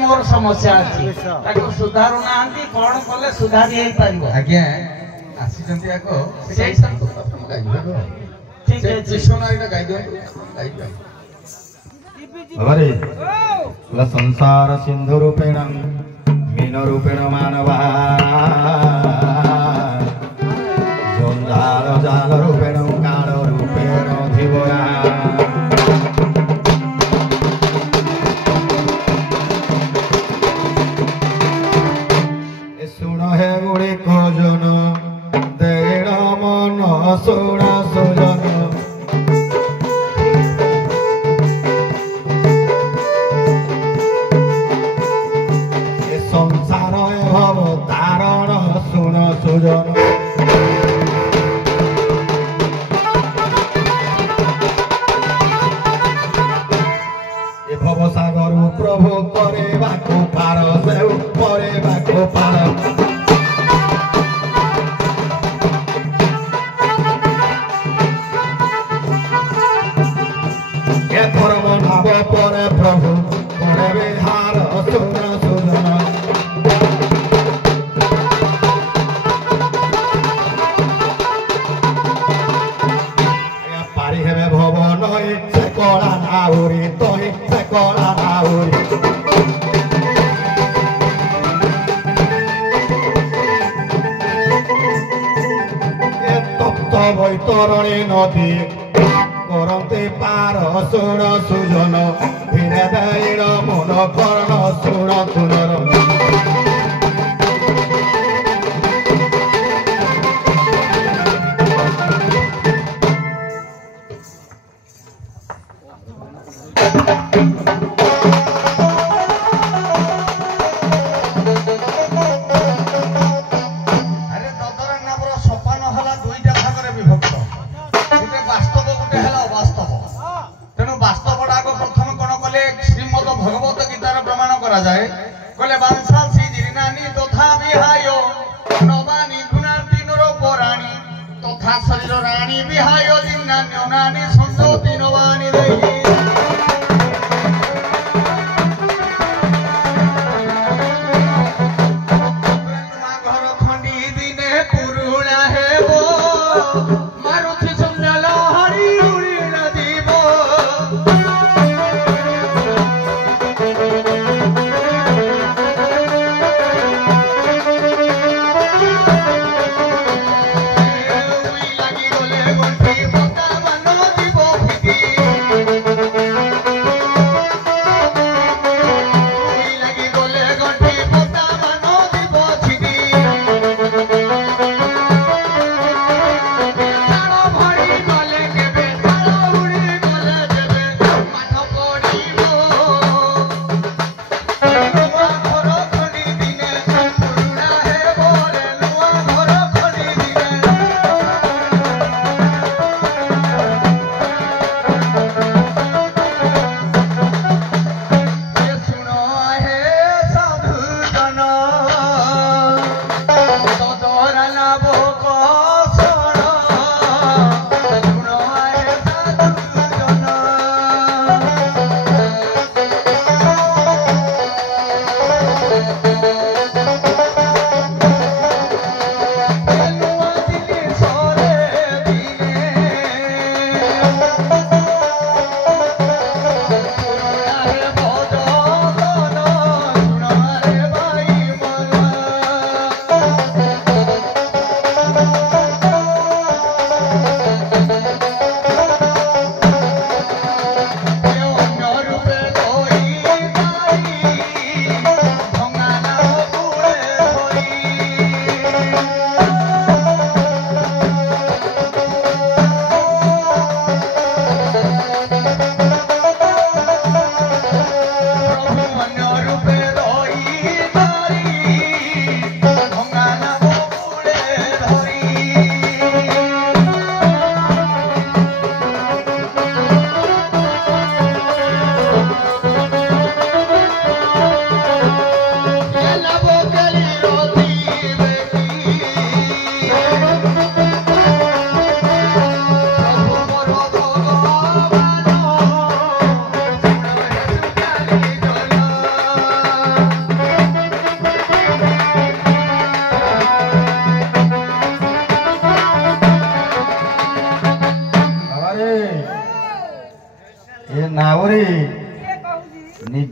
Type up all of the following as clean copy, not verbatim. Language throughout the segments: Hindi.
मोर समस्या अच्छी ताको सुधारू नांती कोन कले सुधारी हेई परिबो आज्ञा आसीचंती आको सेई सब ठीक है डिक्शनरी गाई दो अरे ला संसार सिंधु रूपेण मीन रूपेण मानवा जंजाल जाल रूपेण काल रूपेण धीवरा सुन हे गुड़ी खोजन देण मन सुण सुजन संसार भव तारण सुन सुजन ए भव सागर प्रभु करे बाको पार सेउ करे बाको पार ए धर्म भाव परे प्रभु करे विहार सुन सुजन पारी हेबे भव नई से कला नाउरी तही से कला नाउरी ए तप्त बैतरणी नदी करते पार सुण सुजन धीरे दैण मन कर्ण सुण तुनर লাগি গলে গন্ঠি বতা মান দিব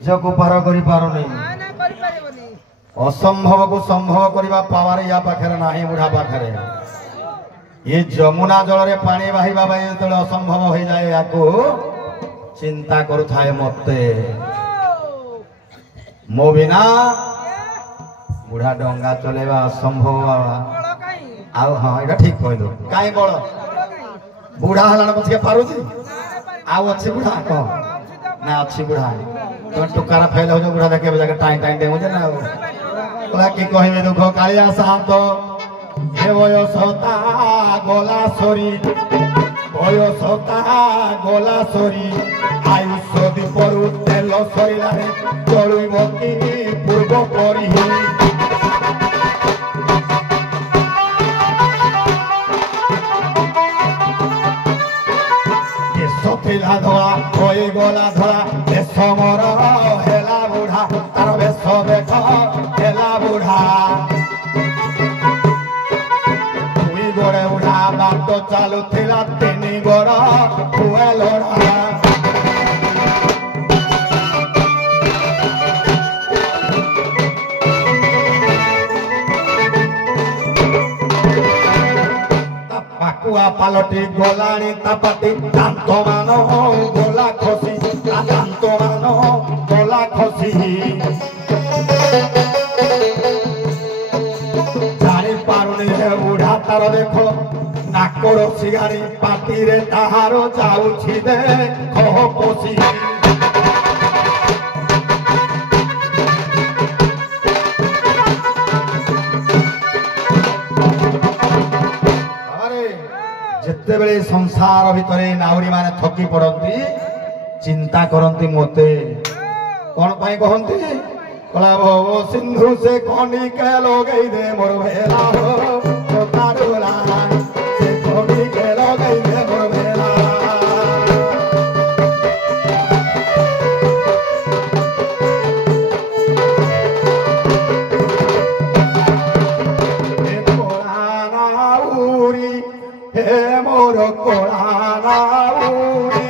ନିଜକୁ ପାର କରିପାରୁନି ଅସମ୍ଭବକୁ ସମ୍ଭବ କରିବା ପାୱାର ୟା ପାଖରେ ନାହିଁ ବୁଢ଼ା ପାଖରେ ये जमुना जल रे पानी बाहिबा बाई जेतेबेले असंभव हो जाए याको चिंता करुथाए मते मो बिना बुढ़ा डंगा चलेबा असंभव बाबा आउ हां एटा ठीक कहलो काई बळ बुढ़ा हलान पछके पारुजी आउ अछि बुढ़ा को ना अछि बुढ़ा तो टुकारा फैल हो जो बुढ़ा देखे जाके टाइम टाइम दे मुझे ना ओला की कहिबे दुख कालिया शांत बयसता गला सरी बयसता गला सरी आयुष दीपरू तेल सरिलारे चलुब कि पूर्व परी सफिला धरा होई गला धरा बेश मोर हेला बुढ़ा तार बेश देख हेला बुढ़ा गोड़े बुढ़ा बात चालू थिला तीन गोड़ हुए लोड़ा पाकुआ पालटी गोलाणी तापाटी दांत मान गोला खसी दांत मान गोला खसी बुढ़ा तार देख नाकोड़ सिगारी पाटी रे ताहार जाऊछि देख पोसी जिते बेले संसार भितर नाउरी माने थकी पड़ती चिंता करती मते कौन पाई कहती कला भव सिंधु से कनी के लोगई दे मोर भेला हो तारुला से कनी के लोगई दे मोर भेला हे कोराना उरी हे मोर कोराना उरी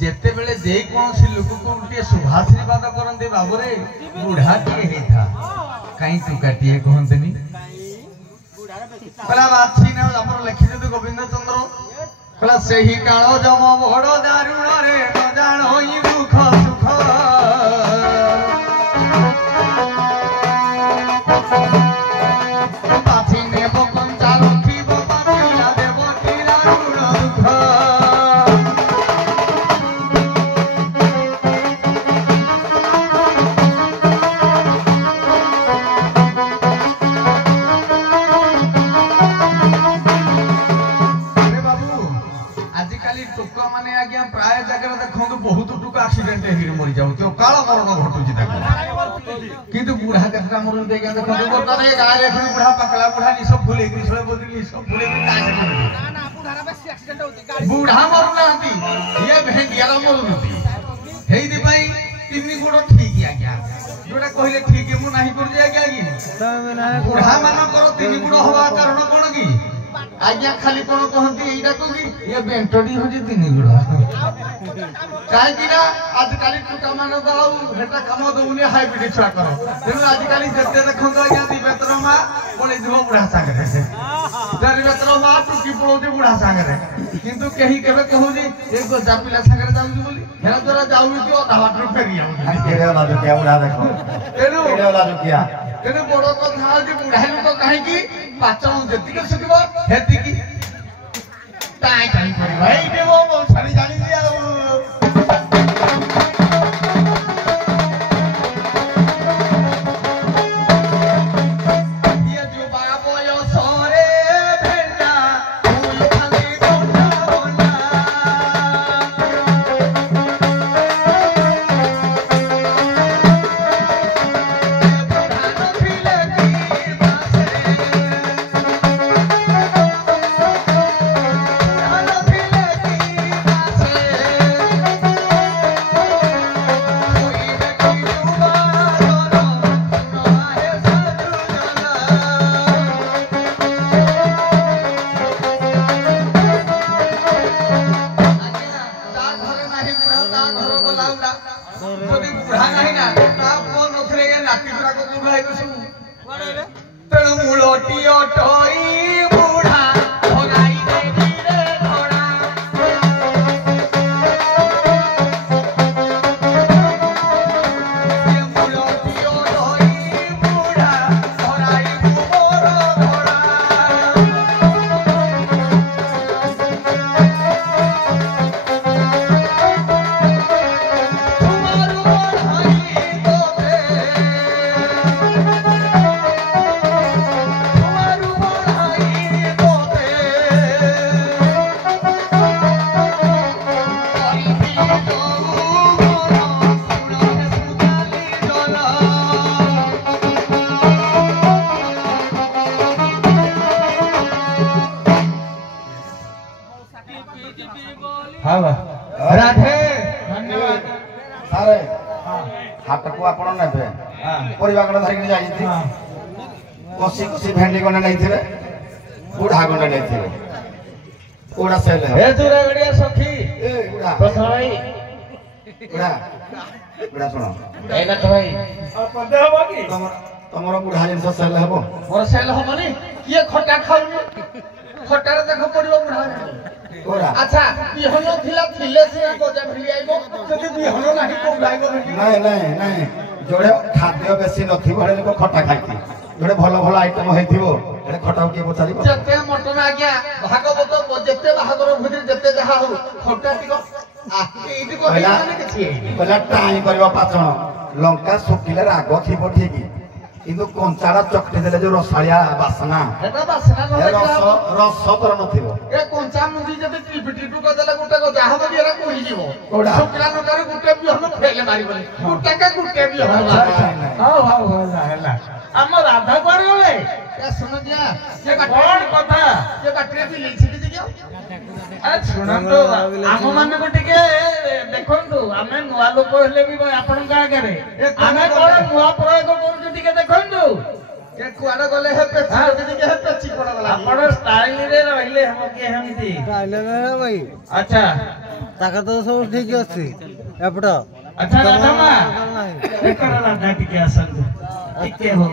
जेते बेले जे कोनसी लोक को उल्टे शुभाशीर्वाद करंदे बाबूरे बुढ़ा के हेथा काई तू काटिए कहंतनी कला बाछी ने हमर लिखि दे गोविंद चंद्र कला सेही कालो जम बड़ दारुण रे न जानोई दुख सुख बाछी ने बकंचा रखी बपातिला देव की दारुण दुख प्राय जगह देखो बहुत टुका एक्सीडेंट मरी जाऊँ काल मरण घटुची किंतु बुढ़ा केतटा मरण देखो बर्तमान गाँव बुढ़ा पकला बुढ़ा निश फुले निश फुले बुढ़ा मरुना ये भेंडियार मरुना तीन गोड़ ठीक आज्ञा जोटा कहले ठीक मुझे नहीं कर बुढ़ा मानकर तीन गोड़ हवा कारण कौन कि आज्ञा खाली कौन कहती एटा को कि ये बेंटडी हो जे तीन गुड़ काहे कि ना आज काली टुका मान दाऊ हेटा काम दउने हाइब्रिड छुआ करो तेनु आज काली जते देखो तो आज्ञा दिबेतर मा पळे दिबो बुढ़ा सागरे जरी बेतर मा टुकी पळो दे बुढ़ा सागरे किंतु केही केबे कहू जे ए गजा पिला सागरे जाऊ बोली ହେରା ଦ୍ୱାରା ଯାଉଛି ଅଧା ବାଟରୁ ଫେରି ଯାଉଛି କେଡ଼େ ହେଲା ଜୁକିଆ ବୁଢ଼ା ଦେଖ ତେଣୁ କେଡ଼େ ହେଲା ଜୁକିଆ ତେଣୁ ବଡ କଥା ହଉଛି ବୁଢା ଲୋକ କାହିଁକି ପାଚନ ଯେତିକି ଶୁଖିବ ସେତିକି କାଇଁ କାଇଁ କରିବ ଏଇଠି ମୋ ବଂଶାରୀ ଜାଣିଛି ଆଉ ତେଣୁ ମୂଳଟି ଅଟଇ ବୁଢା ଧରାଇ ଦେବି ରେ ଧରା ମୂଳଟି ଅଟଇ ବୁଢା ଧରାଇ ମୋର ଧରା ରାଧେ ଧନ୍ୟବାଦ ସାରେ ହାଟକୁ ଆପଣ ନେବେ ପରିବା ଗଣ୍ଡେ ଧରିକି ଯାଇଛନ୍ତି କଷି କଷି ଭେଣ୍ଡି ଗଣ୍ଡେ ନେଇଥିବେ ବୁଢା ଗଣ୍ଡେ ନେଇଥିବେ କୋଉଟା ସେଲ୍ ହେବ ଏ ତୁରା ଗଡିଆ ସଖୀ ଏ ବୁଢା ପ୍ରଥମ ଭାଇ ବୁଢା ବୁଢା ଶୁଣ ଏଇ ନାଥ ଭାଇ ତମର ବୁଢା ଜିନିଷ ସେଲ୍ ହେବ ମୋର ସେଲ୍ ହବନି କିଏ ଖଟା ଖାଉନି ଖଟାରେ ଦେଖ ପଡିବ ବୁଢା କୋଉଟା ଆଚ୍ଛା ବିହନ ଥିଲେ ସିନା ଗଜା ଭିଡ଼ି ଆଇବ ଯଦି ବିହନ ନାହିଁ କୋଉଠି ଆଇବ ନାଇଁ ନାଇଁ ନାଇଁ ଯୋଉଟେ ଖାଦ୍ୟ ବେଶୀ ନଥିବ ହେଲେ ଲୋକ ଖଟା ଖାଇଛି ଯୋଉଟେ ଭଲ ଭଲ ଆଇଟମ ହେଇଥିବ ହେଲେ ଖଟାକୁ କିଏ ପଚାରିବ ଯେତେ ମଟନ ଆଜ୍ଞା ଭାଗବତ ଯେତେ ବାହାଘର ଭୋଜିରେ ଯେତେ ଯାହା ହଉ ଖଟା ଟିକେ ଏଇଠି କହିଲା ଟାଣି କରିବ ପାଚଣ ଲଙ୍କା ଶୁଖିଲେ ରାଗ ଥିବ ଠିକ କିନ୍ତୁ କଞ୍ଚାଟା ଚକଟି ଦେଲେ ଯୋଉ ରସାଳିଆ ବାସନା ଏଟା ବାସନା ରସ ତର ନଥିବ ଏ କଞ୍ଚା ମୁଣ୍ଡି ଯଦି ଟ୍ରିପି ଟ୍ରିପି କରିଦେଲେ ଗୋଟେ ଗଜା ହବ ବି ଏରା କୁହିଯିବ କୋଉଟା? ଶୁଖିଲା ଲଙ୍କାରେ ଗୋଟେ ବିହନ ଫେଲେ ମାରିବନି ଗୋଟେ ବିହନ ହଉ ହଉ ହେଲା ହେଲା ଆମ ରାଧା କୁଆଡେ ଗଲେ ଶୁଣ ଦିଆ କଣ କଥା ସେ ବାଟରେ ବି ଲେଖିକି ଦିଅ ଶୁଣନ୍ତୁ ଆମ ମାନଙ୍କୁ ଟିକେ ଦେଖନ୍ତୁ ଆମେ ନୂଆ ଲୋକ ହେଲେ ବି ଆପଣଙ୍କ ଆଗରେ ଆମେ କଣ ନୂଆ ପ୍ରୟୋଗ କରୁଛୁ ଟିକେ ଦେଖନ୍ତୁ କୁଆଡେ ଗଲେ ହେ ପେଚି ପଡଗଲା ଆପଣ ଷ୍ଟାଇଲରେ ରହିଲେ ହେବ କି ଏମିତି ଆଚ୍ଛା ତାଙ୍କର ତ ସବୁ ଠିକ ଅଛି ଏପଟ ଆଚ୍ଛା ରାଧା ମା ଏକର ରାଧା ଟିକେ ଆସନ୍ତୁ ଟିକେ ହଉ